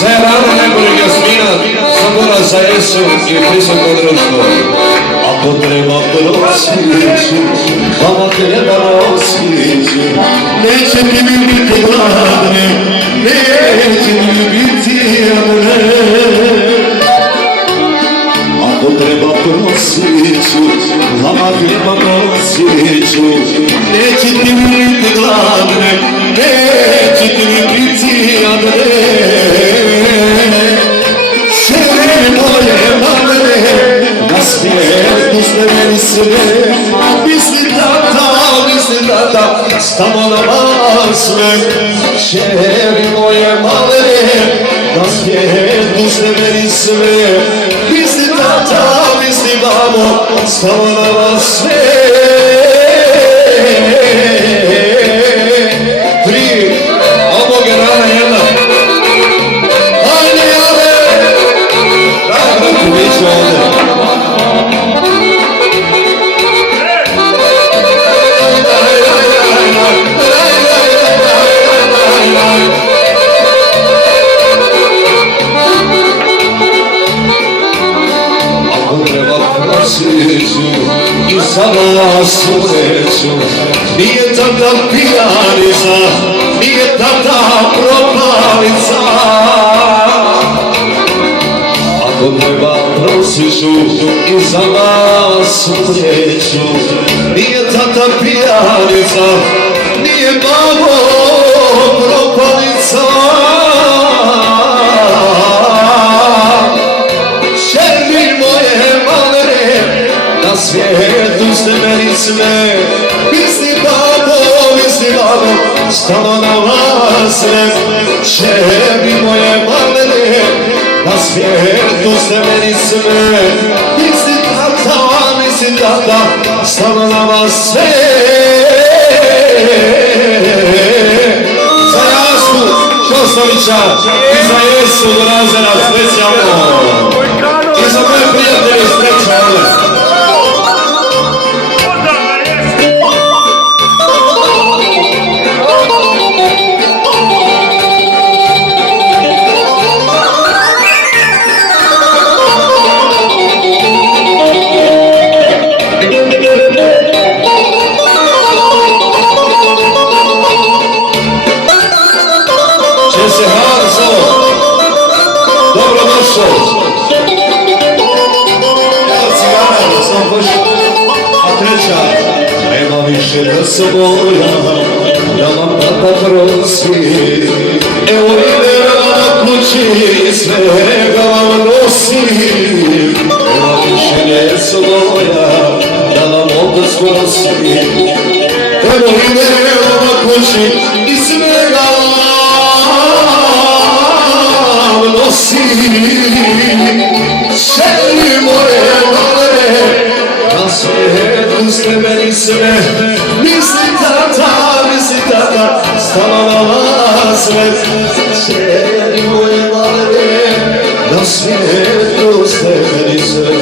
Za rano najboljeg Jasmina, Sabora za Jesu i prisutno društvo. Ako treba prosiću, vama treba rosiću, neće mi biti gladne, neće mi biti jadne. Ako treba prosiću, vama treba rosiću, neće mi biti gladne, neće mi biti jadne. Sve moje mamre, na svijetu ste meni sve, misli tata, stamo na vas sve. Čeri moje male, na svijetu ste meni sve, misli tata, misli mamo, stamo na vas sve. Tri, ovog je rana jedna. Ajde, jale! Tako biće ovdje. I za vas u reću, nije tata pijanica, nije tata propalica. Ako treba prosiću i za vas u reću, nije tata pijanica, nije babo propalica. Na svijetu ste meni sve, misli babo, stalo na vas sve. Čebi moje malene, na svijetu ste meni sve, misli tata, stalo na vas sve. Za Jasku Šostovića i za Jesu Razera specijalno i za moje prijatelje iz Treća ovdje. Nema više da se boja, da vam tata prosi. Evo ide na kući, svega vam nosi. Nema više ne se boja, da vam otac prosi. Evo ide na kući i svega vam nosi. Šeli moje male, na svijetu ste meni sve, misli tata, stalo na vas sve. Čeri moje male, na svijetu ste meni sve.